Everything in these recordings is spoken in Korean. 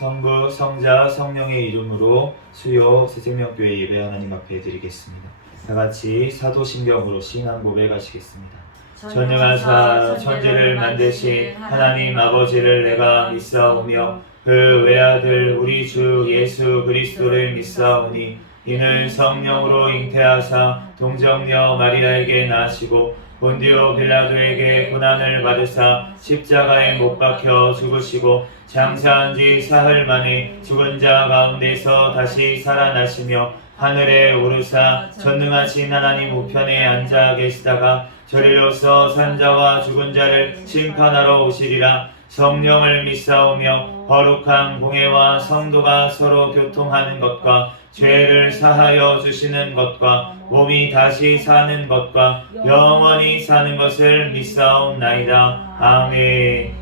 성부, 성자, 성령의 이름으로 수요 새생명교회 예배 하나님 앞에 드리겠습니다. 다같이 사도신경으로 신앙 고백하시겠습니다. 전능하사 천지를 만드신 하나님 아버지를 내가 믿사오며 그 외아들 우리 주 예수 그리스도를 믿사오니 이는 성령으로 잉태하사 동정녀 마리아에게 나시고 본디오 빌라도에게 고난을 받으사 십자가에 못 박혀 죽으시고 장사한 지 사흘 만에 죽은 자 가운데서 다시 살아나시며 하늘에 오르사 전능하신 하나님 우편에 앉아 계시다가 저리로서 산자와 죽은 자를 심판하러 오시리라. 성령을 믿사오며 거룩한 공회와 성도가 서로 교통하는 것과 죄를 사하여 주시는 것과 몸이 다시 사는 것과 영원히 사는 것을 믿사옵나이다. 아멘.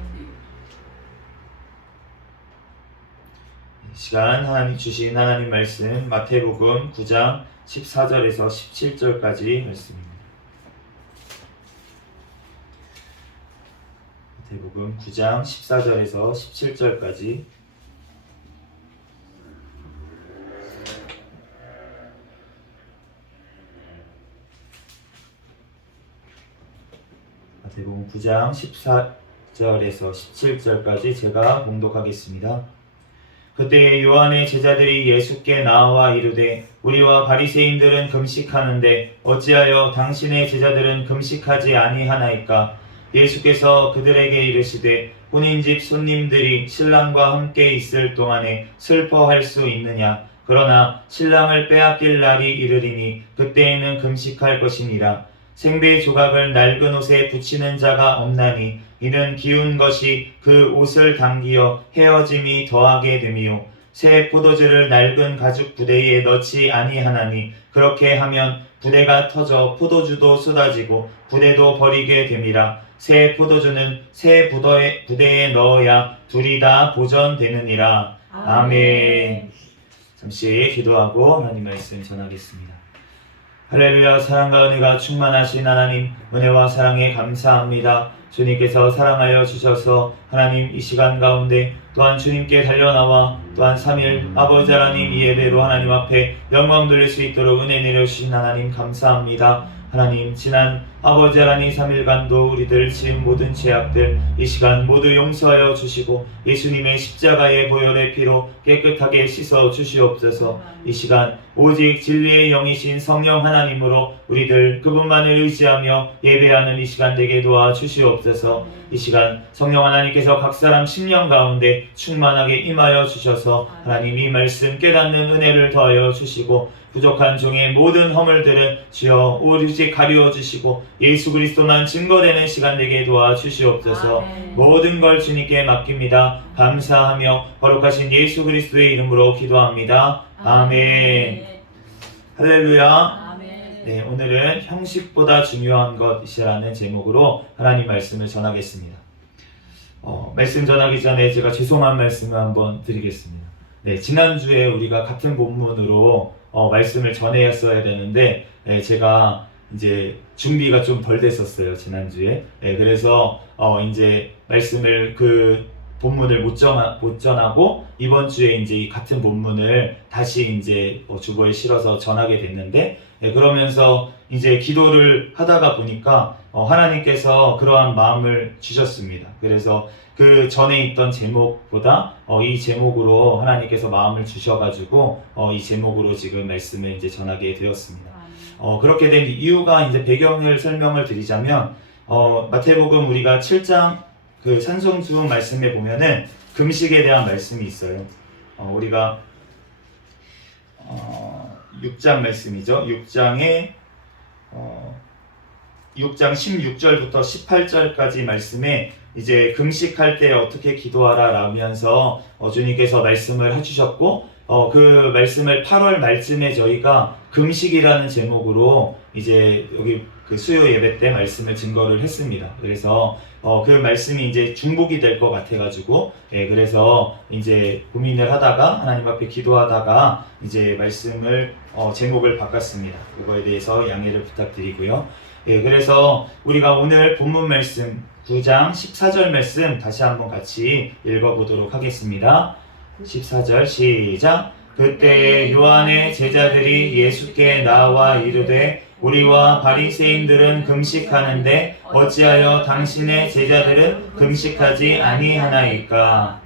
이 시간 하나님 주신 하나님 말씀 마태복음 9장 14절에서 17절까지 말씀입니다. 마태복음 9장 14절에서 17절까지 마태복음 9장 14절에서 17절까지 제가 봉독하겠습니다. 그때 요한의 제자들이 예수께 나와 이르되 우리와 바리새인들은 금식하는데 어찌하여 당신의 제자들은 금식하지 아니하나이까? 예수께서 그들에게 이르시되 혼인집 손님들이 신랑과 함께 있을 동안에 슬퍼할 수 있느냐? 그러나 신랑을 빼앗길 날이 이르리니 그때에는 금식할 것이니라. 생배 조각을 낡은 옷에 붙이는 자가 없나니 이는 기운 것이 그 옷을 당기어 헤어짐이 더하게 됨이요 새 포도주를 낡은 가죽 부대에 넣지 아니하나니 그렇게 하면 부대가 터져 포도주도 쏟아지고 부대도 버리게 됨이라. 새 포도주는 새 부대에 넣어야 둘이 다 보존되느니라. 아멘. 잠시 기도하고 하나님 말씀 전하겠습니다. 할렐루야. 사랑과 은혜가 충만하신 하나님, 은혜와 사랑에 감사합니다. 주님께서 사랑하여 주셔서 하나님 이 시간 가운데 또한 주님께 달려나와 또한 3일 아버지 하나님 이 예배로 하나님 앞에 영광 돌릴 수 있도록 은혜 내려주신 하나님 감사합니다. 하나님 지난 아버지 하나님 3일간도 우리들 지은 모든 죄악들 이 시간 모두 용서하여 주시고 예수님의 십자가의 보혈의 피로 깨끗하게 씻어 주시옵소서. 이 시간 오직 진리의 영이신 성령 하나님으로 우리들 그분만을 의지하며 예배하는 이 시간 되게 도와 주시옵소서. 이 시간 성령 하나님께서 각 사람 심령 가운데 충만하게 임하여 주셔서 하나님 이 말씀 깨닫는 은혜를 더하여 주시고 부족한 종의 모든 허물들은 주여 오직 가리워 주시고 예수 그리스도만 증거되는 시간 되게 도와 주시옵소서. 모든 걸 주님께 맡깁니다. 감사하며 거룩하신 예수 그리스도의 이름으로 기도합니다. 아멘. 할렐루야. 네, 오늘은 형식보다 중요한 것이라는 제목으로 하나님 말씀을 전하겠습니다. 말씀 전하기 전에 제가 죄송한 말씀을 한번 드리겠습니다. 네, 지난주에 우리가 같은 본문으로 말씀을 전했어야 되는데 제가 이제 준비가 좀 덜 됐었어요, 지난주에. 그래서 이제 말씀을 그 본문을 못 전하고 이번 주에 이제 이 같은 본문을 다시 이제 주보에 실어서 전하게 됐는데 그러면서 이제 기도를 하다가 보니까 하나님께서 그러한 마음을 주셨습니다. 그래서 그 전에 있던 제목보다 이 제목으로 하나님께서 마음을 주셔가지고 이 제목으로 지금 말씀을 이제 전하게 되었습니다. 그렇게 된 이유가 이제 배경을 설명을 드리자면 마태복음 우리가 7장 그 산송주 말씀에 보면은 금식에 대한 말씀이 있어요. 우리가 6장 말씀이죠. 6장 16절부터 18절까지 말씀에 이제 금식할 때 어떻게 기도하라 라면서 주님께서 말씀을 해주셨고 그 말씀을 8월 말쯤에 저희가 금식이라는 제목으로 이제 여기 그 수요 예배 때 말씀을 증거를 했습니다. 그래서 그 말씀이 이제 중복이 될 것 같아가지고 그래서 이제 고민을 하다가 하나님 앞에 기도하다가 이제 말씀을 제목을 바꿨습니다. 그거에 대해서 양해를 부탁드리고요. 그래서 우리가 오늘 본문 말씀 9장 14절 말씀 다시 한번 같이 읽어보도록 하겠습니다. 14절 시작. 그때 요한의 제자들이 예수께 나와 이르되 우리와 바리새인들은 금식하는데 어찌하여 당신의 제자들은 금식하지 아니하나이까?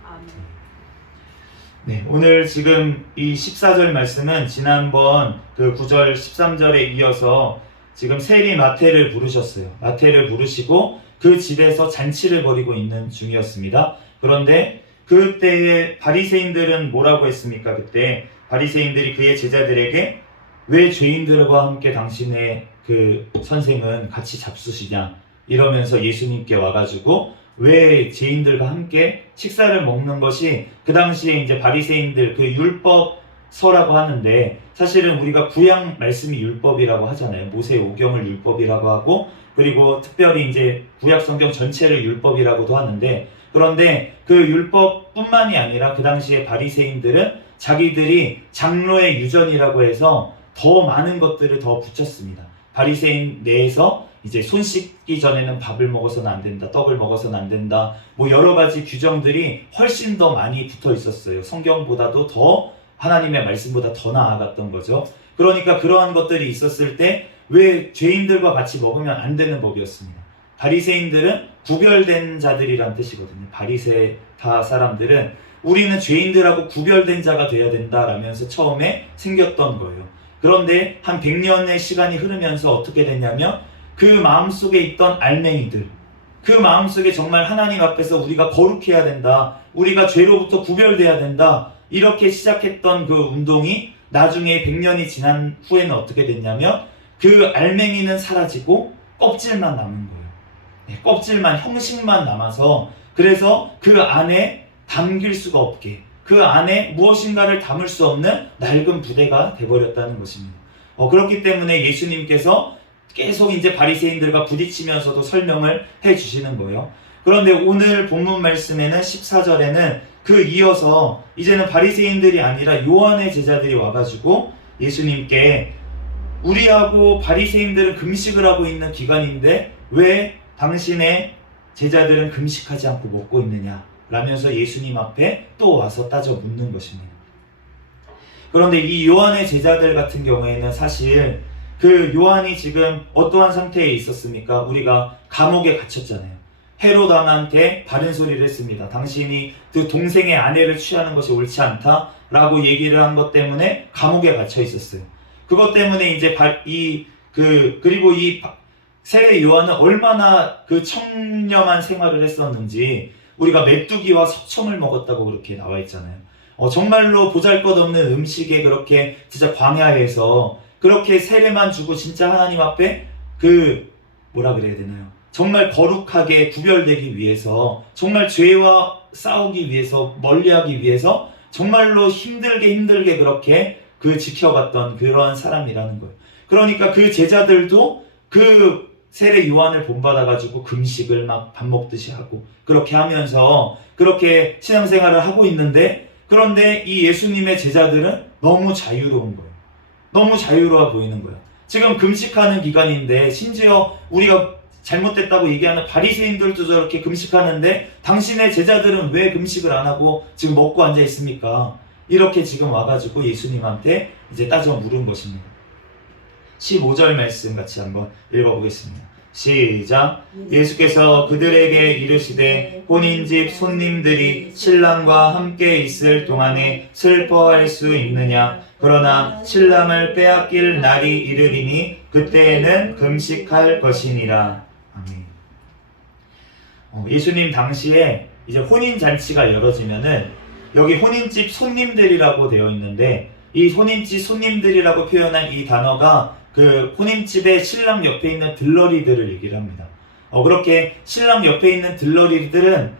네, 오늘 지금 이 14절 말씀은 지난번 그 9절 13절에 이어서 지금 세리 마태를 부르셨어요. 마태를 부르시고 그 집에서 잔치를 벌이고 있는 중이었습니다. 그런데 그때의 바리새인들은 뭐라고 했습니까? 그때 바리새인들이 그의 제자들에게 왜 죄인들과 함께 당신의 그 선생은 같이 잡수시냐 이러면서 예수님께 와가지고 왜 죄인들과 함께 식사를 먹는 것이 그 당시에 이제 바리새인들 그 율법서라고 하는데 사실은 우리가 구약 말씀이 율법이라고 하잖아요. 모세 오경을 율법이라고 하고 그리고 특별히 이제 구약 성경 전체를 율법이라고도 하는데 그런데 그 율법뿐만이 아니라 그 당시에 바리새인들은 자기들이 장로의 유전이라고 해서 더 많은 것들을 더 붙였습니다. 바리새인 내에서 이제 손 씻기 전에는 밥을 먹어서는 안 된다, 떡을 먹어서는 안 된다, 뭐 여러 가지 규정들이 훨씬 더 많이 붙어 있었어요. 성경보다도 더 하나님의 말씀보다 더 나아갔던 거죠. 그러니까 그러한 것들이 있었을 때 왜 죄인들과 같이 먹으면 안 되는 법이었습니다. 바리새인들은 구별된 자들이란 뜻이거든요. 바리새파 사람들은 우리는 죄인들하고 구별된 자가 되어야 된다라면서 처음에 생겼던 거예요. 그런데 한 100년의 시간이 흐르면서 어떻게 됐냐면 그 마음속에 있던 알맹이들, 그 마음속에 정말 하나님 앞에서 우리가 거룩해야 된다, 우리가 죄로부터 구별돼야 된다, 이렇게 시작했던 그 운동이 나중에 100년이 지난 후에는 어떻게 됐냐면 그 알맹이는 사라지고 껍질만 남은 거예요. 네, 껍질만, 형식만 남아서 그래서 그 안에 담길 수가 없게 그 안에 무엇인가를 담을 수 없는 낡은 부대가 돼버렸다는 것입니다. 그렇기 때문에 예수님께서 계속 이제 바리새인들과 부딪히면서도 설명을 해주시는 거예요. 그런데 오늘 본문 말씀에는 14절에는 그 이어서 이제는 바리새인들이 아니라 요한의 제자들이 와가지고 예수님께 우리하고 바리새인들은 금식을 하고 있는 기간인데 왜 당신의 제자들은 금식하지 않고 먹고 있느냐 라면서 예수님 앞에 또 와서 따져 묻는 것입니다. 그런데 이 요한의 제자들 같은 경우에는 사실 그 요한이 지금 어떠한 상태에 있었습니까? 우리가 감옥에 갇혔잖아요. 헤롯 왕한테 바른 소리를 했습니다. 당신이 그 동생의 아내를 취하는 것이 옳지 않다라고 얘기를 한 것 때문에 감옥에 갇혀 있었어요. 그것 때문에 이제 그리고 이 세례 요한은 얼마나 그 청렴한 생활을 했었는지 우리가 메뚜기와 석청을 먹었다고 그렇게 나와 있잖아요. 정말로 보잘것없는 음식에 그렇게 진짜 광야에서 그렇게 세례만 주고 진짜 하나님 앞에 뭐라 그래야 되나요? 정말 거룩하게 구별되기 위해서 정말 죄와 싸우기 위해서 멀리하기 위해서 정말로 힘들게 그렇게 지켜봤던 그런 사람이라는 거예요. 그러니까 그 제자들도 그 세례 요한을 본받아가지고 금식을 막 밥 먹듯이 하고 그렇게 하면서 그렇게 신앙생활을 하고 있는데 그런데 이 예수님의 제자들은 너무 자유로운 거예요. 너무 자유로워 보이는 거예요. 지금 금식하는 기간인데 심지어 우리가 잘못됐다고 얘기하는 바리새인들도 저렇게 금식하는데 당신의 제자들은 왜 금식을 안 하고 지금 먹고 앉아 있습니까? 이렇게 지금 와가지고 예수님한테 이제 따져 물은 것입니다. 15절 말씀 같이 한번 읽어보겠습니다. 시작. 예수께서 그들에게 이르시되 혼인집 손님들이 신랑과 함께 있을 동안에 슬퍼할 수 있느냐? 그러나 신랑을 빼앗길 날이 이르리니 그때에는 금식할 것이니라. 아멘. 예수님 당시에 이제 혼인잔치가 열어지면은 여기 혼인집 손님들이라고 되어 있는데 이 혼인집 손님들이라고 표현한 이 단어가 그 혼인집의 신랑 옆에 있는 들러리들을 얘기를 합니다. 그렇게 신랑 옆에 있는 들러리들은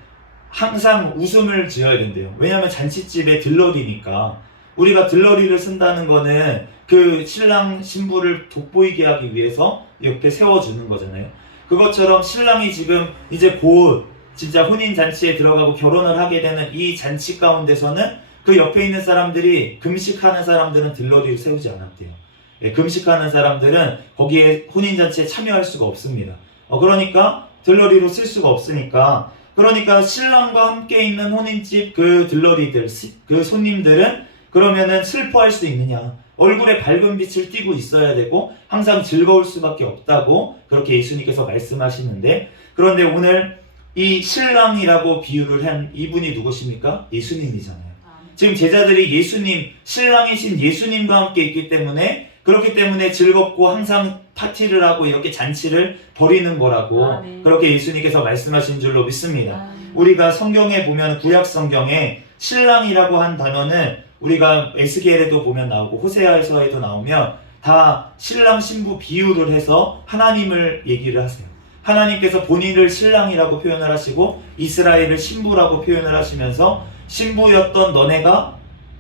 항상 웃음을 지어야 된대요. 왜냐하면 잔치집에 들러리니까 우리가 들러리를 쓴다는 거는 그 신랑 신부를 돋보이게 하기 위해서 옆에 세워주는 거잖아요. 그것처럼 신랑이 지금 이제 곧 진짜 혼인잔치에 들어가고 결혼을 하게 되는 이 잔치 가운데서는 그 옆에 있는 사람들이 금식하는 사람들은 들러리를 세우지 않았대요. 금식하는 사람들은 거기에 혼인잔치에 참여할 수가 없습니다. 그러니까 들러리로 쓸 수가 없으니까 그러니까 신랑과 함께 있는 혼인집 그 들러리들, 그 손님들은 그러면은 슬퍼할 수 있느냐? 얼굴에 밝은 빛을 띠고 있어야 되고 항상 즐거울 수밖에 없다고 그렇게 예수님께서 말씀하시는데, 그런데 오늘 이 신랑이라고 비유를 한 이분이 누구십니까? 예수님이잖아요. 지금 제자들이 예수님, 신랑이신 예수님과 함께 있기 때문에, 그렇기 때문에 즐겁고 항상 파티를 하고 이렇게 잔치를 벌이는 거라고 그렇게 예수님께서 말씀하신 줄로 믿습니다. 우리가 성경에 보면, 구약 성경에 신랑이라고 한 단어는 우리가 에스겔에도 보면 나오고 호세아서에도 나오면 다 신랑 신부 비유를 해서 하나님을 얘기를 하세요. 하나님께서 본인을 신랑이라고 표현을 하시고 이스라엘을 신부라고 표현을 하시면서, 신부였던 너네가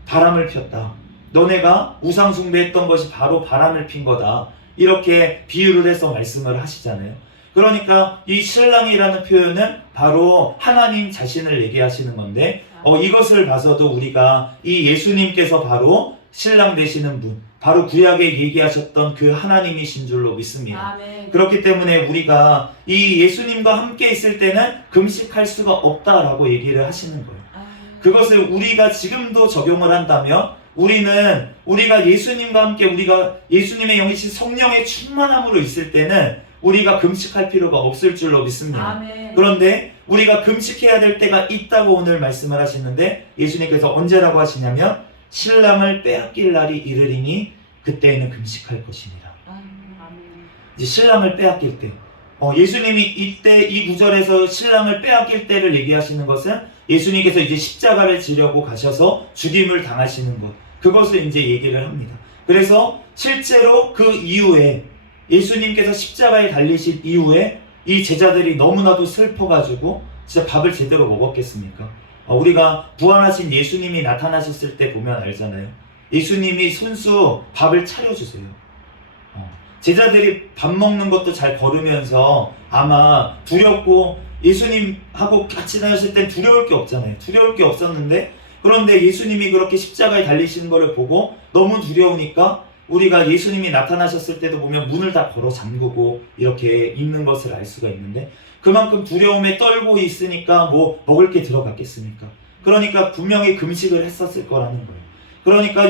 바람을 폈다, 너네가 우상 숭배했던 것이 바로 바람을 핀 거다, 이렇게 비유를 해서 말씀을 하시잖아요. 그러니까 이 신랑이라는 표현은 바로 하나님 자신을 얘기하시는 건데, 이것을 봐서도 우리가 이 예수님께서 바로 신랑 되시는 분, 바로 구약에 얘기하셨던 그 하나님이신 줄로 믿습니다. 아멘. 그렇기 때문에 우리가 이 예수님과 함께 있을 때는 금식할 수가 없다라고 얘기를 하시는 거예요. 그것을 우리가 지금도 적용을 한다면, 우리가 예수님과 함께, 우리가 예수님의 영이신 성령의 충만함으로 있을 때는 우리가 금식할 필요가 없을 줄로 믿습니다. 아멘. 그런데 우리가 금식해야 될 때가 있다고 오늘 말씀을 하시는데, 예수님께서 언제라고 하시냐면 신랑을 빼앗길 날이 이르리니 그때에는 금식할 것이니라. 이제 신랑을 빼앗길 때, 예수님이 이때 이 구절에서 신랑을 빼앗길 때를 얘기하시는 것은 예수님께서 이제 십자가를 지려고 가셔서 죽임을 당하시는 것, 그것을 이제 얘기를 합니다. 그래서 실제로 그 이후에, 예수님께서 십자가에 달리신 이후에 이 제자들이 너무나도 슬퍼가지고 진짜 밥을 제대로 먹었겠습니까? 우리가 부활하신 예수님이 나타나셨을 때 보면 알잖아요. 예수님이 손수 밥을 차려주세요. 제자들이 밥 먹는 것도 잘 거르면서 아마 두렵고, 예수님하고 같이 다녔을 땐 두려울 게 없잖아요. 두려울 게 없었는데, 그런데 예수님이 그렇게 십자가에 달리시는 것을 보고 너무 두려우니까, 우리가 예수님이 나타나셨을 때도 보면 문을 다 걸어 잠그고 이렇게 있는 것을 알 수가 있는데, 그만큼 두려움에 떨고 있으니까 뭐 먹을 게 들어갔겠습니까? 그러니까 분명히 금식을 했었을 거라는 거예요. 그러니까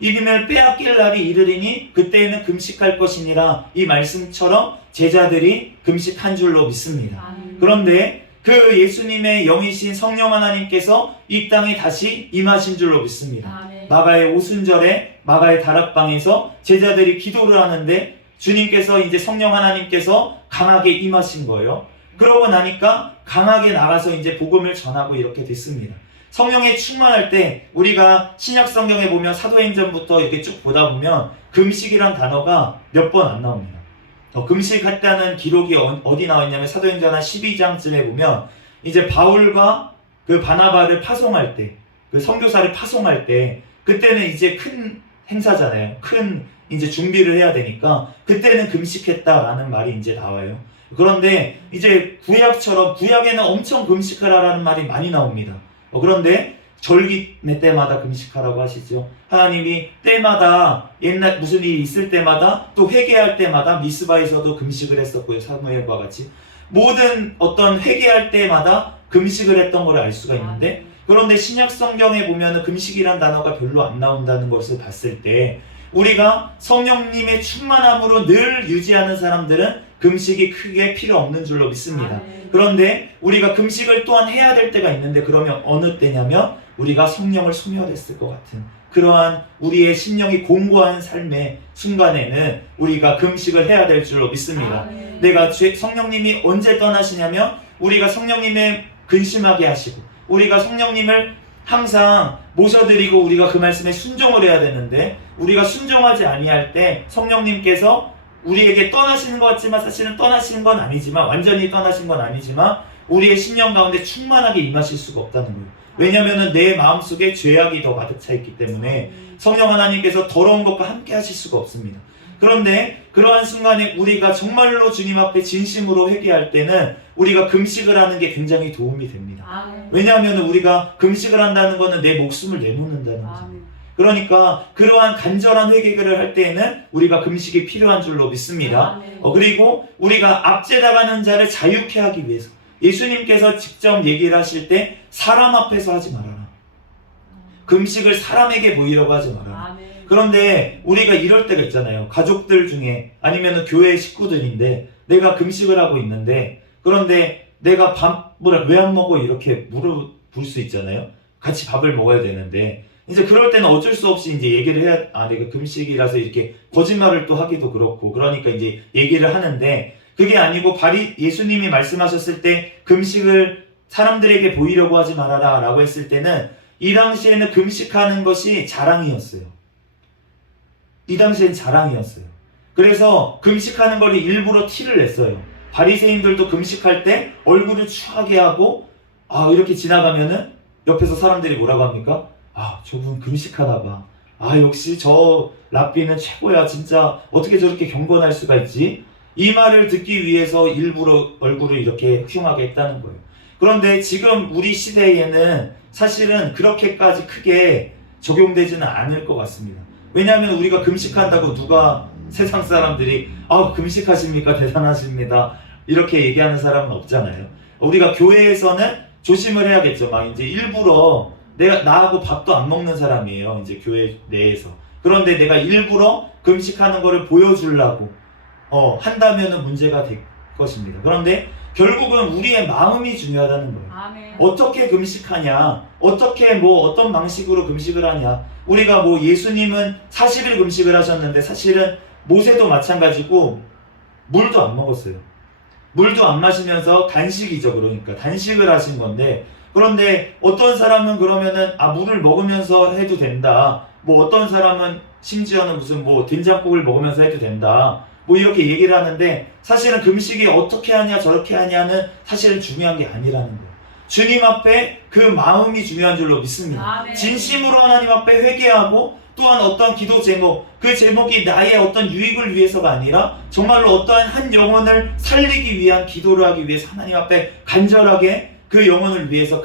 이름을 빼앗길 날이 이르리니 그때에는 금식할 것이니라, 이 말씀처럼 제자들이 금식한 줄로 믿습니다. 그런데 그 예수님의 영이신 성령 하나님께서 이 땅에 다시 임하신 줄로 믿습니다. 마가의 오순절에 마가의 다락방에서 제자들이 기도를 하는데 주님께서, 이제 성령 하나님께서 강하게 임하신 거예요. 그러고 나니까 강하게 나가서 이제 복음을 전하고 이렇게 됐습니다. 성령에 충만할 때, 우리가 신약 성경에 보면 사도행전부터 이렇게 쭉 보다 보면 금식이란 단어가 몇 번 안 나옵니다. 금식했다는 기록이 어디 나와 있냐면 사도행전 한 12장쯤에 보면, 이제 바울과 그 바나바를 파송할 때, 그 선교사를 파송할 때, 그때는 이제 큰 행사잖아요. 큰 이제 준비를 해야 되니까 그때는 금식했다라는 말이 이제 나와요. 그런데 이제 구약처럼, 구약에는 엄청 금식하라라는 말이 많이 나옵니다. 그런데 절기의 때마다 금식하라고 하시죠. 하나님이 때마다, 옛날 무슨 일이 있을 때마다, 또 회개할 때마다, 미스바에서도 금식을 했었고요. 사무엘과 같이 모든 어떤 회개할 때마다 금식을 했던 걸 알 수가 있는데, 그런데 신약 성경에 보면은 금식이란 단어가 별로 안 나온다는 것을 봤을 때, 우리가 성령님의 충만함으로 늘 유지하는 사람들은 금식이 크게 필요 없는 줄로 믿습니다. 그런데 우리가 금식을 또한 해야 될 때가 있는데, 그러면 어느 때냐면 우리가 성령을 소멸했을 것 같은 그러한 우리의 심령이 공고한 삶의 순간에는 우리가 금식을 해야 될 줄로 믿습니다. 내가 성령님이 언제 떠나시냐면, 우리가 성령님의 근심하게 하시고, 우리가 성령님을 항상 모셔드리고 우리가 그 말씀에 순종을 해야 되는데, 우리가 순종하지 아니할 때 성령님께서 우리에게 떠나시는 것 같지만 사실은 떠나시는 건 아니지만, 완전히 떠나신 건 아니지만 우리의 심령 가운데 충만하게 임하실 수가 없다는 거예요. 왜냐하면 내 마음속에 죄악이 더 가득 차 있기 때문에 성령 하나님께서 더러운 것과 함께 하실 수가 없습니다. 그런데 그러한 순간에 우리가 정말로 주님 앞에 진심으로 회개할 때는 우리가 금식을 하는 게 굉장히 도움이 됩니다. 왜냐하면 우리가 금식을 한다는 것은 내 목숨을 내놓는다는 거죠. 그러니까 그러한 간절한 회개를 할 때에는 우리가 금식이 필요한 줄로 믿습니다. 그리고 우리가 압제당하는 자를 자유케 하기 위해서, 예수님께서 직접 얘기를 하실 때 사람 앞에서 하지 말아라. 금식을 사람에게 보이려고 하지 말아라. 아멘. 그런데 우리가 이럴 때가 있잖아요. 가족들 중에 아니면 교회 식구들인데 내가 금식을 하고 있는데 그런데 내가 밥을 왜 안 먹어? 이렇게 물어볼 수 있잖아요. 같이 밥을 먹어야 되는데 이제 그럴 때는 어쩔 수 없이 이제 얘기를 해야 내가 금식이라서 이렇게 거짓말을 또 하기도 그렇고 그러니까 이제 얘기를 하는데 그게 아니고 예수님이 말씀하셨을 때 금식을 사람들에게 보이려고 하지 말아라 라고 했을 때는 이 당시에는 금식하는 것이 자랑이었어요. 이 당시엔 자랑이었어요. 그래서 금식하는 걸 일부러 티를 냈어요. 바리새인들도 금식할 때 얼굴을 추하게 하고 이렇게 지나가면은 옆에서 사람들이 뭐라고 합니까? 저분 금식하나 봐. 역시 저 랍비는 최고야. 진짜 어떻게 저렇게 경건할 수가 있지? 이 말을 듣기 위해서 일부러 얼굴을 이렇게 흉하게 했다는 거예요. 그런데 지금 우리 시대에는 사실은 그렇게까지 크게 적용되지는 않을 것 같습니다. 왜냐하면 우리가 금식한다고 누가 세상 사람들이 금식하십니까? 대단하십니다. 이렇게 얘기하는 사람은 없잖아요. 우리가 교회에서는 조심을 해야겠죠. 막 이제 일부러 나하고 밥도 안 먹는 사람이에요. 이제 교회 내에서. 그런데 내가 일부러 금식하는 거를 보여주려고 한다면은 문제가 될 것입니다. 그런데 결국은 우리의 마음이 중요하다는 거예요. 아멘. 어떻게 금식하냐, 어떻게 어떤 방식으로 금식을 하냐. 우리가 예수님은 40일 금식을 하셨는데 사실은 모세도 마찬가지고 물도 안 먹었어요. 물도 안 마시면서 단식이죠. 그러니까 단식을 하신 건데 그런데 어떤 사람은 그러면은 물을 먹으면서 해도 된다. 어떤 사람은 심지어는 무슨 된장국을 먹으면서 해도 된다. 이렇게 얘기를 하는데 사실은 금식이 어떻게 하냐 저렇게 하냐는 사실은 중요한 게 아니라는 거예요. 주님 앞에 그 마음이 중요한 줄로 믿습니다. 아멘. 진심으로 하나님 앞에 회개하고 또한 어떤 기도 제목, 그 제목이 나의 어떤 유익을 위해서가 아니라 정말로 어떠한 한 영혼을 살리기 위한 기도를 하기 위해서 하나님 앞에 간절하게 그 영혼을 위해서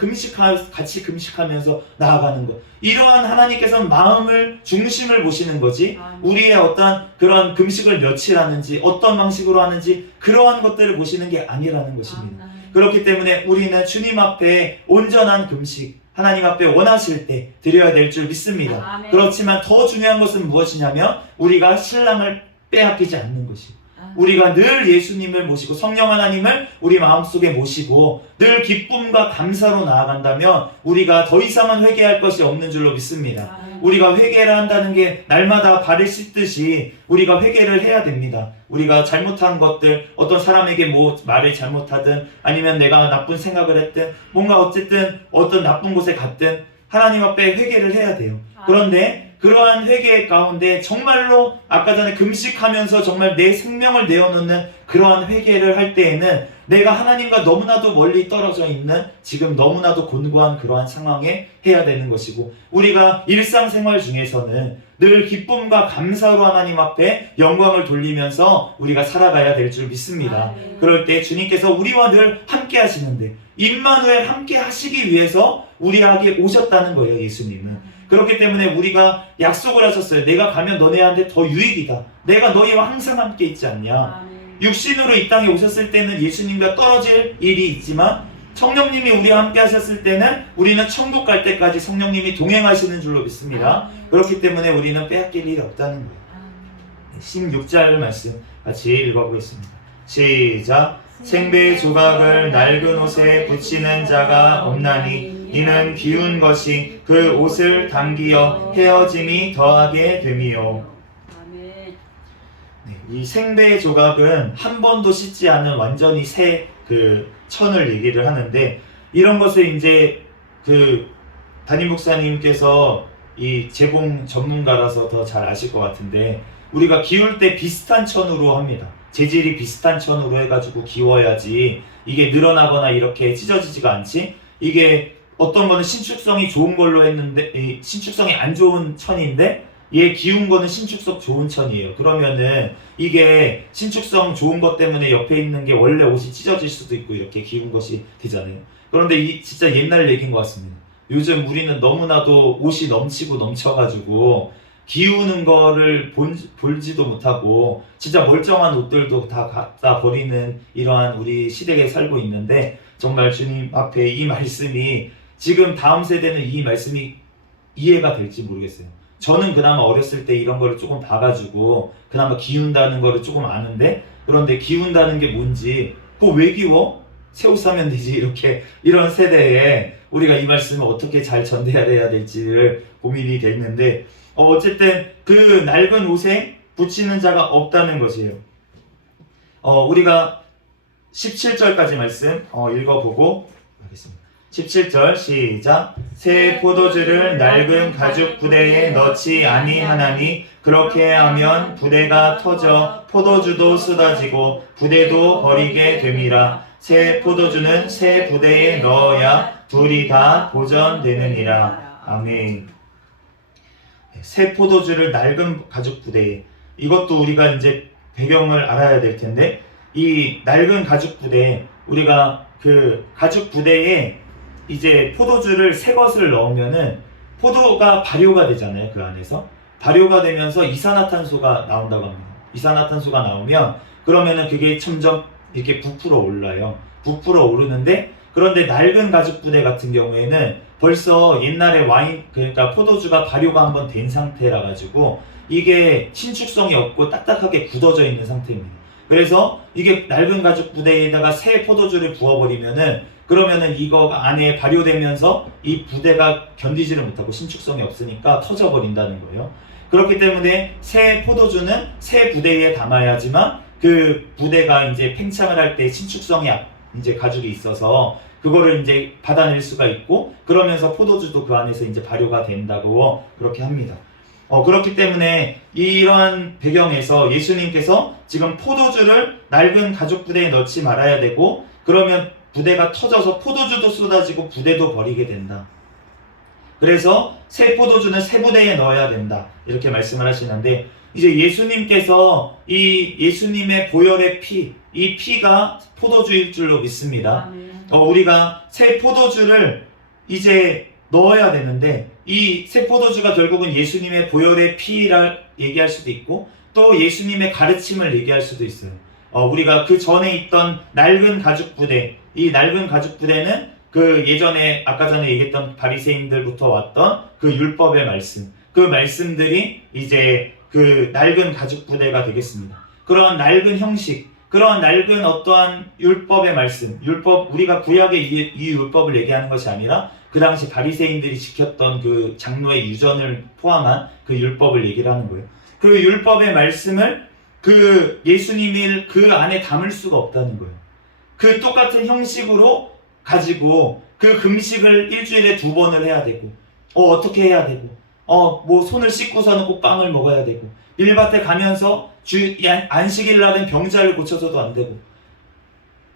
같이 금식하면서 나아가는 것. 이러한 하나님께서는 마음을, 중심을 보시는 거지 우리의 어떠한 그런 금식을 며칠 하는지 어떤 방식으로 하는지 그러한 것들을 보시는 게 아니라는 것입니다. 그렇기 때문에 우리는 주님 앞에 온전한 금식, 하나님 앞에 원하실 때 드려야 될 줄 믿습니다. 아멘. 그렇지만 더 중요한 것은 무엇이냐면 우리가 신랑을 빼앗기지 않는 것이고 우리가 늘 예수님을 모시고 성령 하나님을 우리 마음속에 모시고 늘 기쁨과 감사로 나아간다면 우리가 더 이상은 회개할 것이 없는 줄로 믿습니다. 우리가 회개를 한다는 게 날마다 발을 씻듯이 우리가 회개를 해야 됩니다. 우리가 잘못한 것들, 어떤 사람에게 말을 잘못하든 아니면 내가 나쁜 생각을 했든 뭔가 어쨌든 어떤 나쁜 곳에 갔든 하나님 앞에 회개를 해야 돼요. 그런데 그러한 회개 가운데 정말로 아까 전에 금식하면서 정말 내 생명을 내어놓는 그러한 회개를 할 때에는 내가 하나님과 너무나도 멀리 떨어져 있는 지금 너무나도 곤고한 그러한 상황에 해야 되는 것이고 우리가 일상생활 중에서는 늘 기쁨과 감사로 하나님 앞에 영광을 돌리면서 우리가 살아가야 될 줄 믿습니다. 그럴 때 주님께서 우리와 늘 함께 하시는데 임마누엘 함께 하시기 위해서 우리에게 오셨다는 거예요. 예수님은. 그렇기 때문에 우리가 약속을 하셨어요. 내가 가면 너네한테 더 유익이다. 내가 너희와 항상 함께 있지 않냐. 육신으로 이 땅에 오셨을 때는 예수님과 떨어질 일이 있지만 성령님이 우리와 함께 하셨을 때는 우리는 천국 갈 때까지 성령님이 동행하시는 줄로 믿습니다. 그렇기 때문에 우리는 빼앗길 일이 없다는 거예요. 16절 말씀 같이 읽어보겠습니다. 시작. 생배 조각을 낡은 옷에 붙이는 자가 없나니 이는 기운 것이 그 옷을 당기어 헤어짐이 더하게 됨이요. 이 생배 조각은 한 번도 씻지 않은 완전히 새 천을 얘기를 하는데 이런 것을 이제 담임 목사님께서 이 재봉 전문가라서 더 잘 아실 것 같은데 우리가 기울 때 비슷한 천으로 합니다. 재질이 비슷한 천으로 해가지고 기워야지 이게 늘어나거나 이렇게 찢어지지가 않지. 이게 어떤 거는 신축성이 좋은 걸로 했는데 신축성이 안 좋은 천인데 얘 기운 거는 신축성 좋은 천이에요. 그러면은 이게 신축성 좋은 것 때문에 옆에 있는 게 원래 옷이 찢어질 수도 있고 이렇게 기운 것이 되잖아요. 그런데 이 진짜 옛날 얘기인 것 같습니다. 요즘 우리는 너무나도 옷이 넘치고 넘쳐가지고 기우는 거를 볼지도 못하고 진짜 멀쩡한 옷들도 다 갖다 버리는 이러한 우리 시대에 살고 있는데, 정말 주님 앞에 이 말씀이 지금 다음 세대는 이 말씀이 이해가 될지 모르겠어요. 저는 그나마 어렸을 때 이런 거를 조금 봐가지고 그나마 기운다는 거를 조금 아는데, 그런데 기운다는 게 뭔지, 왜 기워? 새 옷 사면 되지. 이렇게 이런 세대에 우리가 이 말씀을 어떻게 잘 전달해야 될지를 고민이 돼 있는데, 어쨌든 그 낡은 옷에 붙이는 자가 없다는 것이에요. 우리가 17절까지 말씀 읽어보고 하겠습니다. 17절 시작. 새 포도주를 낡은 가죽 부대에 넣지 아니하나니 그렇게 하면 부대가 터져 포도주도 쏟아지고 부대도 버리게 됨이라. 새 포도주는 새 부대에 넣어야 둘이 다 보존되느니라. 아멘. 새 포도주를 낡은 가죽 부대에, 이것도 우리가 이제 배경을 알아야 될 텐데, 이 낡은 가죽 부대, 우리가 그 가죽 부대에 이제 포도주를 새 것을 넣으면은 포도가 발효가 되잖아요. 그 안에서 발효가 되면서 이산화탄소가 나온다고 합니다. 이산화탄소가 나오면 그러면은 그게 점점 이렇게 부풀어 올라요. 부풀어 오르는데, 그런데 낡은 가죽 부대 같은 경우에는 벌써 옛날에 와인, 그러니까 포도주가 발효가 한번 된 상태라 가지고 이게 신축성이 없고 딱딱하게 굳어져 있는 상태입니다. 그래서 이게 낡은 가죽 부대에다가 새 포도주를 부어버리면은, 그러면은 이거 안에 발효되면서 이 부대가 견디지를 못하고 신축성이 없으니까 터져버린다는 거예요. 그렇기 때문에 새 포도주는 새 부대에 담아야지만 그 부대가 이제 팽창을 할 때 신축성이 이제 가죽이 있어서 그거를 이제 받아낼 수가 있고, 그러면서 포도주도 그 안에서 이제 발효가 된다고 그렇게 합니다. 그렇기 때문에 이러한 배경에서 예수님께서 지금 포도주를 낡은 가죽 부대에 넣지 말아야 되고, 그러면 부대가 터져서 포도주도 쏟아지고 부대도 버리게 된다. 그래서 새 포도주는 새 부대에 넣어야 된다. 이렇게 말씀을 하시는데, 이제 예수님께서 이 예수님의 보혈의 피, 이 피가 포도주일 줄로 믿습니다. 우리가 새 포도주를 이제 넣어야 되는데, 이 새 포도주가 결국은 예수님의 보혈의 피라 얘기할 수도 있고, 또 예수님의 가르침을 얘기할 수도 있어요. 우리가 그 전에 있던 낡은 가죽 부대, 이 낡은 가죽 부대는 그 예전에 아까 전에 얘기했던 바리새인들부터 왔던 그 율법의 말씀, 그 말씀들이 이제 그 낡은 가죽 부대가 되겠습니다. 그런 낡은 형식, 그런 낡은 어떠한 율법의 말씀, 율법, 우리가 구약의 이 율법을 얘기하는 것이 아니라 그 당시 바리새인들이 지켰던 그 장로의 유전을 포함한 그 율법을 얘기를 하는 거예요. 그 율법의 말씀을 그 예수님이 그 안에 담을 수가 없다는 거예요. 그 똑같은 형식으로 가지고 그 금식을 일주일에 2번을 해야 되고, 어떻게 해야 되고, 뭐 손을 씻고서는 꼭 빵을 먹어야 되고, 밀밭에 가면서 안식일 날은 병자를 고쳐서도 안 되고,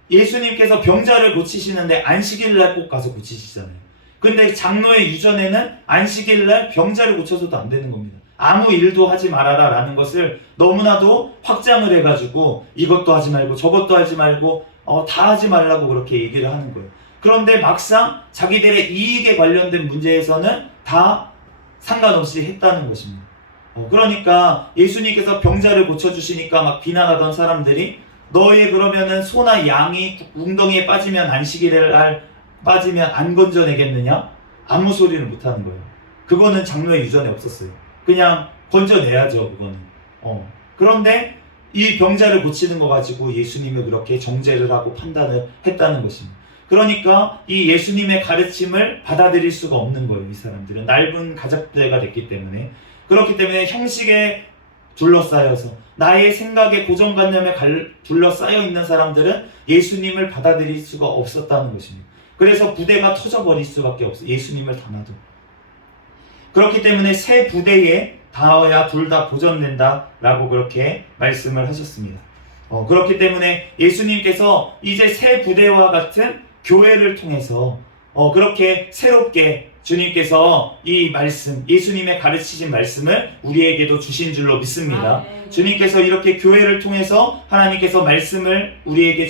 예수님께서 병자를 고치시는데 안식일 날 꼭 가서 고치시잖아요. 근데 장로의 유전에는 안식일 날 병자를 고쳐서도 안 되는 겁니다. 아무 일도 하지 말아라 라는 것을 너무나도 확장을 해가지고 이것도 하지 말고 저것도 하지 말고 다 하지 말라고 그렇게 얘기를 하는 거예요. 그런데 막상 자기들의 이익에 관련된 문제에서는 다 상관없이 했다는 것입니다. 그러니까 예수님께서 병자를 고쳐주시니까 막 비난하던 사람들이, 너의 그러면은 소나 양이 웅덩이에 빠지면 안식일을 빠지면 안 건져내겠느냐? 아무 소리를 못하는 거예요. 그거는 장로의 유전에 없었어요. 그냥 건져내야죠, 그거는. 그런데 이 병자를 고치는 거 가지고 예수님이 그렇게 정죄를 하고 판단을 했다는 것입니다. 그러니까 이 예수님의 가르침을 받아들일 수가 없는 거예요. 이 사람들은 낡은 가족대가 됐기 때문에. 그렇기 때문에 형식에 둘러싸여서 나의 생각에 고정관념에 둘러싸여 있는 사람들은 예수님을 받아들일 수가 없었다는 것입니다. 그래서 부대가 터져버릴 수밖에 없어요. 예수님을 담아도. 그렇기 때문에 새 부대에 닿아야 둘 다 보존된다 라고 그렇게 말씀을 하셨습니다. 그렇기 때문에 예수님께서 이제 새 부대와 같은 교회를 통해서 그렇게 새롭게 주님께서 이 말씀, 예수님의 가르치신 말씀을 우리에게도 주신 줄로 믿습니다. 주님께서 이렇게 교회를 통해서 하나님께서 말씀을 우리에게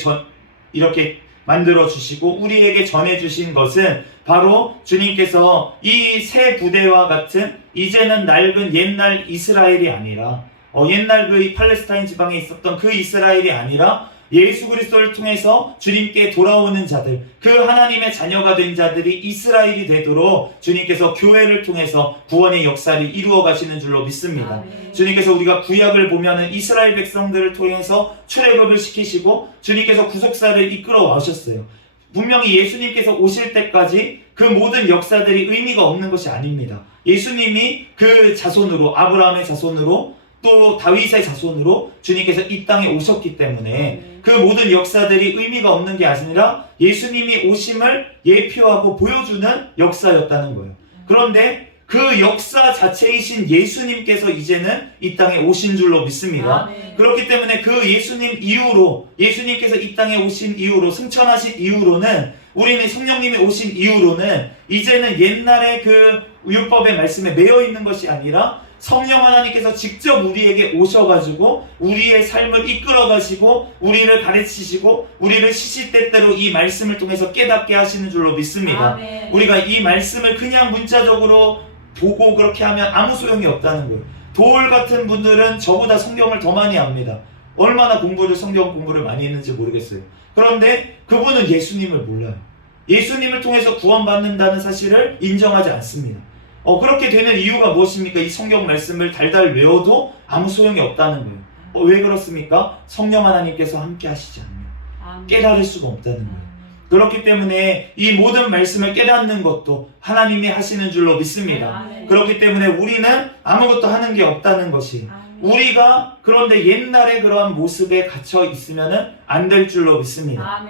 이렇게 만들어 주시고 우리에게 전해 주신 것은 바로 주님께서 이 새 부대와 같은 이제는 낡은 옛날 이스라엘이 아니라 옛날 그 팔레스타인 지방에 있었던 그 이스라엘이 아니라 예수 그리스도를 통해서 주님께 돌아오는 자들, 그 하나님의 자녀가 된 자들이 이스라엘이 되도록 주님께서 교회를 통해서 구원의 역사를 이루어 가시는 줄로 믿습니다. 주님께서 우리가 구약을 보면은 이스라엘 백성들을 통해서 출애굽을 시키시고 주님께서 구속사를 이끌어 와셨어요. 분명히 예수님께서 오실 때까지 그 모든 역사들이 의미가 없는 것이 아닙니다. 예수님이 그 자손으로, 아브라함의 자손으로 또 다윗의 자손으로 주님께서 이 땅에 오셨기 때문에 그 모든 역사들이 의미가 없는 게 아니라 예수님이 오심을 예표하고 보여주는 역사였다는 거예요. 그런데 그 역사 자체이신 예수님께서 이제는 이 땅에 오신 줄로 믿습니다. 그렇기 때문에 그 예수님 이후로, 예수님께서 이 땅에 오신 이후로, 승천하신 이후로는, 우리는 성령님이 오신 이후로는 이제는 옛날의 그 율법의 말씀에 매여 있는 것이 아니라 성령 하나님께서 직접 우리에게 오셔가지고 우리의 삶을 이끌어가시고 우리를 가르치시고 우리를 시시때때로 이 말씀을 통해서 깨닫게 하시는 줄로 믿습니다. 우리가 이 말씀을 그냥 문자적으로 보고 그렇게 하면 아무 소용이 없다는 거예요. 도울 같은 분들은 저보다 성경을 더 많이 압니다. 얼마나 성경 공부를 많이 했는지 모르겠어요. 그런데 그분은 예수님을 몰라요. 예수님을 통해서 구원받는다는 사실을 인정하지 않습니다. 그렇게 되는 이유가 무엇입니까? 이 성경 말씀을 달달 외워도 아무 소용이 없다는 거예요. 왜 그렇습니까? 성령 하나님께서 함께 하시지 않으면 깨달을 수가 없다는 거예요. 그렇기 때문에 이 모든 말씀을 깨닫는 것도 하나님이 하시는 줄로 믿습니다. 그렇기 때문에 우리는 아무것도 하는 게 없다는 것이, 우리가 그런데 옛날에 그러한 모습에 갇혀 있으면 안 될 줄로 믿습니다.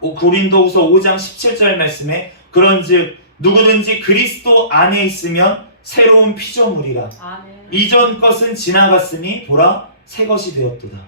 고린도후서 5장 17절 말씀에 그런즉 누구든지 그리스도 안에 있으면 새로운 피조물이라. 이전 것은 지나갔으니 보라 새 것이 되었도다.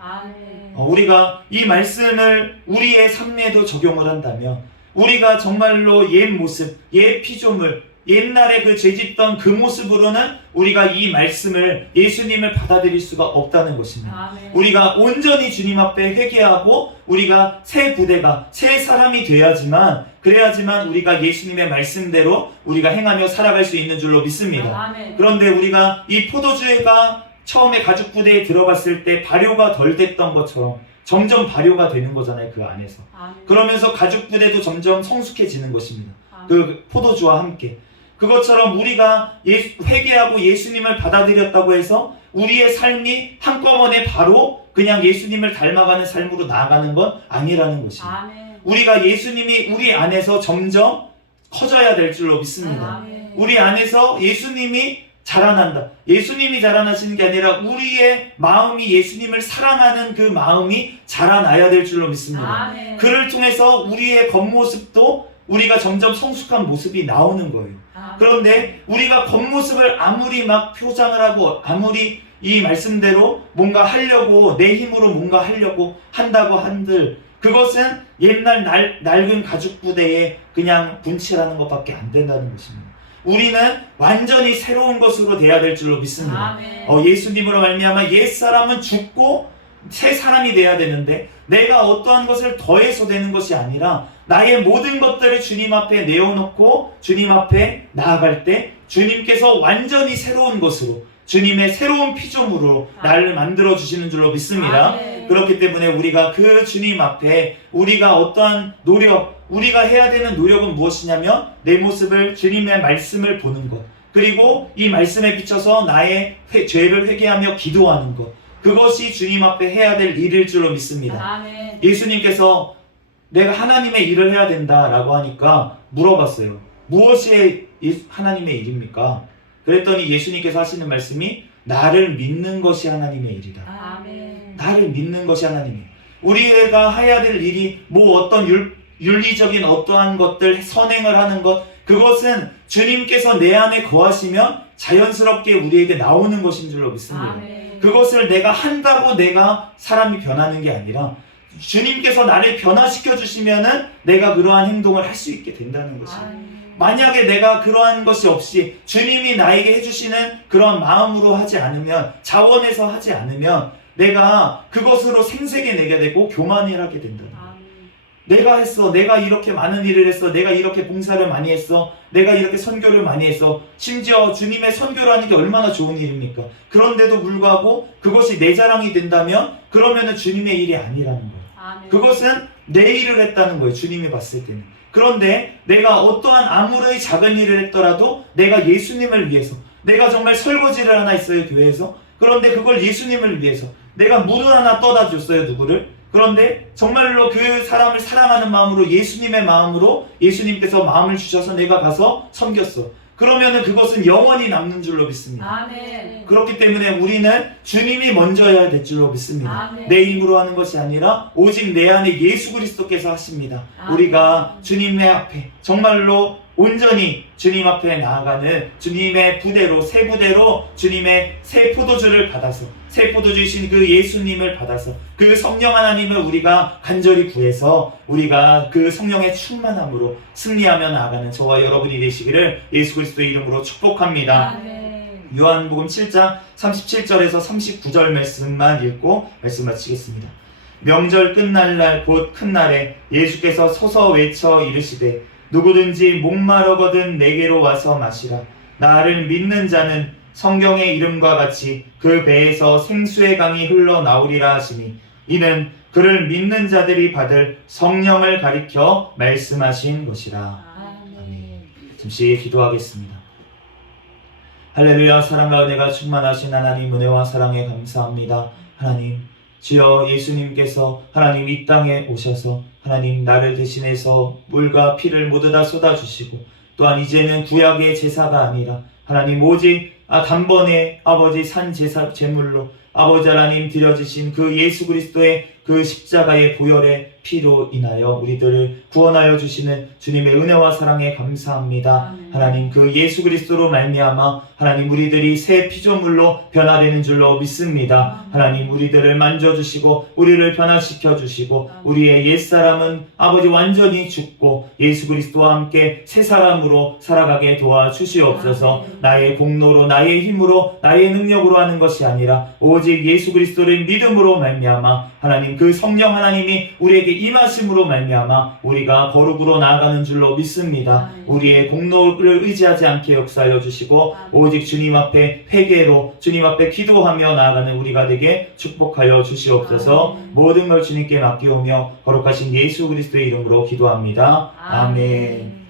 우리가 이 말씀을 우리의 삶에도 적용을 한다면, 우리가 정말로 옛 모습, 옛 피조물, 옛날에 그 죄짓던 그 모습으로는 우리가 이 말씀을, 예수님을 받아들일 수가 없다는 것입니다. 우리가 온전히 주님 앞에 회개하고 우리가 새 부대가, 새 사람이 그래야지만 우리가 예수님의 말씀대로 우리가 행하며 살아갈 수 있는 줄로 믿습니다. 그런데 우리가 이 포도주가 처음에 가죽 부대에 들어갔을 때 발효가 덜 됐던 것처럼 점점 발효가 되는 거잖아요, 그 안에서. 그러면서 가죽 부대도 점점 성숙해지는 것입니다. 그 포도주와 함께. 그것처럼 우리가 회개하고 예수님을 받아들였다고 해서 우리의 삶이 한꺼번에 바로 그냥 예수님을 닮아가는 삶으로 나아가는 건 아니라는 것입니다. 우리가 예수님이 우리 안에서 점점 커져야 될 줄로 믿습니다. 우리 안에서 예수님이 자라난다. 예수님이 자라나시는 게 아니라 우리의 마음이 예수님을 사랑하는 그 마음이 자라나야 될 줄로 믿습니다. 그를 통해서 우리의 겉모습도 우리가 점점 성숙한 모습이 나오는 거예요. 그런데 우리가 겉모습을 아무리 막 표장을 하고 아무리 이 말씀대로 뭔가 하려고, 내 힘으로 뭔가 하려고 한다고 한들 그것은 옛날 낡은 가죽 부대에 그냥 분칠하는 것밖에 안 된다는 것입니다. 우리는 완전히 새로운 것으로 돼야 될 줄로 믿습니다. 예수님으로 말미암아 옛사람은 죽고 새 사람이 돼야 되는데, 내가 어떠한 것을 더해서 되는 것이 아니라 나의 모든 것들을 주님 앞에 내어놓고 주님 앞에 나아갈 때 주님께서 완전히 새로운 것으로, 주님의 새로운 피조물로 나를 만들어 주시는 줄로 믿습니다. 그렇기 때문에 우리가 그 주님 앞에 우리가 어떠한 노력, 우리가 해야 되는 노력은 무엇이냐면 내 모습을, 주님의 말씀을 보는 것, 그리고 이 말씀에 비춰서 나의 죄를 회개하며 기도하는 것, 그것이 주님 앞에 해야 될 일일 줄로 믿습니다. 예수님께서 내가 하나님의 일을 해야 된다라고 하니까 물어봤어요. 무엇이 하나님의 일입니까? 그랬더니 예수님께서 하시는 말씀이 나를 믿는 것이 하나님의 일이다. 나를 믿는 것이 하나님의, 우리가 해야 될 일이 뭐 어떤 윤리적인 어떠한 것들, 선행을 하는 것, 그것은 주님께서 내 안에 거하시면 자연스럽게 우리에게 나오는 것인 줄로 믿습니다. 그것을 내가 한다고 내가 사람이 변하는 게 아니라 주님께서 나를 변화시켜 주시면은 내가 그러한 행동을 할 수 있게 된다는 것이에요. 만약에 내가 그러한 것이 없이 주님이 나에게 해주시는 그런 마음으로 하지 않으면, 자원해서 하지 않으면 내가 그것으로 생색을 내게 되고 교만을 하게 된다는 거예요. 내가 했어. 내가 이렇게 많은 일을 했어. 내가 이렇게 봉사를 많이 했어. 내가 이렇게 선교를 많이 했어. 심지어 주님의 선교를 하는 게 얼마나 좋은 일입니까? 그런데도 불구하고 그것이 내 자랑이 된다면 그러면은 주님의 일이 아니라는 거예요. 아멘. 그것은 내 일을 했다는 거예요. 주님이 봤을 때는. 그런데 내가 어떠한 아무리 작은 일을 했더라도 내가 예수님을 위해서, 내가 정말 설거지를 하나 했어요, 교회에서. 그런데 그걸 예수님을 위해서 내가 물을 하나 떠다 줬어요, 누구를. 그런데 정말로 그 사람을 사랑하는 마음으로, 예수님의 마음으로 예수님께서 마음을 주셔서 내가 가서 섬겼어. 그러면은 그것은 영원히 남는 줄로 믿습니다. 아멘. 그렇기 때문에 우리는 주님이 먼저여야 될 줄로 믿습니다. 아멘. 내 힘으로 하는 것이 아니라 오직 내 안에 예수 그리스도께서 하십니다. 아멘. 우리가 주님의 앞에 정말로 온전히 주님 앞에 나아가는 주님의 부대로, 새 부대로 주님의 새 포도주를 받아서, 새 포도주이신 그 예수님을 받아서 그 성령 하나님을 우리가 간절히 구해서 우리가 그 성령의 충만함으로 승리하며 나아가는 저와 여러분이 되시기를 예수 그리스도의 이름으로 축복합니다. 아멘. 요한복음 7장 37절에서 39절 말씀만 읽고 말씀 마치겠습니다. 명절 끝날 날 곧 큰 날에 예수께서 서서 외쳐 이르시되 누구든지 목마르거든 내게로 와서 마시라. 나를 믿는 자는 성경의 이름과 같이 그 배에서 생수의 강이 흘러나오리라 하시니 이는 그를 믿는 자들이 받을 성령을 가리켜 말씀하신 것이라. 아멘. 잠시 기도하겠습니다. 할렐루야. 사랑과 은혜가 충만하신 하나님, 은혜와 사랑에 감사합니다. 하나님, 주여 예수님께서 하나님 이 땅에 오셔서 하나님 나를 대신해서 물과 피를 모두 다 쏟아주시고, 또한 이제는 구약의 제사가 아니라 하나님 오직 단번에 아버지 산 제사 제물로 아버지 하나님 드려지신 그 예수 그리스도의 그 십자가의 보혈의 피로 인하여 우리들을 구원하여 주시는 주님의 은혜와 사랑에 감사합니다. 아멘. 하나님 그 예수 그리스도로 말미암아 하나님 우리들이 새 피조물로 변화되는 줄로 믿습니다. 아멘. 하나님 우리들을 만져주시고 우리를 변화시켜 주시고 아멘. 우리의 옛사람은 아버지 완전히 죽고 예수 그리스도와 함께 새 사람으로 살아가게 도와주시옵소서. 아멘. 나의 공로로, 나의 힘으로, 나의 능력으로 하는 것이 아니라 오직 예수 그리스도를 믿음으로 말미암아 하나님 그 성령 하나님이 우리에게 임하심으로 말미암아 우리가 거룩으로 나아가는 줄로 믿습니다. 아멘. 우리의 공로를 의지하지 않게 역사하여 주시고 아멘. 오직 주님 앞에 회개로 주님 앞에 기도하며 나아가는 우리가 되게 축복하여 주시옵소서. 아멘. 모든 걸 주님께 맡기오며 거룩하신 예수 그리스도의 이름으로 기도합니다. 아멘.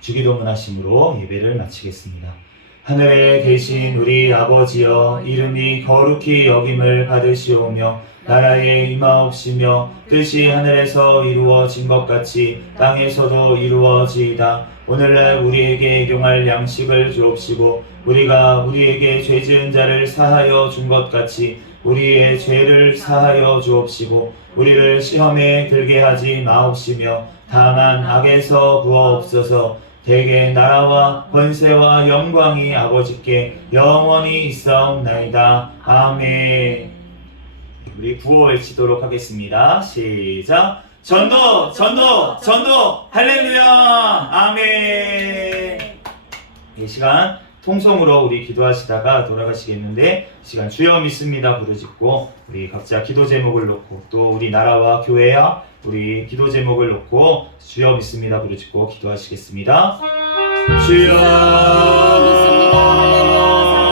주기도문 하심으로 예배를 마치겠습니다. 하늘에 계신 우리 아버지여, 이름이 거룩히 여김을 받으시오며 나라에 임하옵시며 뜻이 하늘에서 이루어진 것 같이 땅에서도 이루어지이다. 오늘날 우리에게 일용할 양식을 주옵시고 우리가 우리에게 죄 지은 자를 사하여 준 것 같이 우리의 죄를 사하여 주옵시고 우리를 시험에 들게 하지 마옵시며 다만 악에서 구하옵소서. 대개 나라와 권세와 영광이 아버지께 영원히 있사옵나이다. 아멘. 우리 구호 외치도록 하겠습니다. 시작. 전도 전도 전도 할렐루야. 아멘. 이 시간 통성으로 우리 기도하시다가 돌아가시겠는데, 시간 주여 믿습니다 부르짖고 우리 각자 기도 제목을 놓고 또 우리 나라와 교회와 우리 기도 제목을 놓고 주여 믿습니다 부르짖고 기도하시겠습니다. 주여 믿습니다.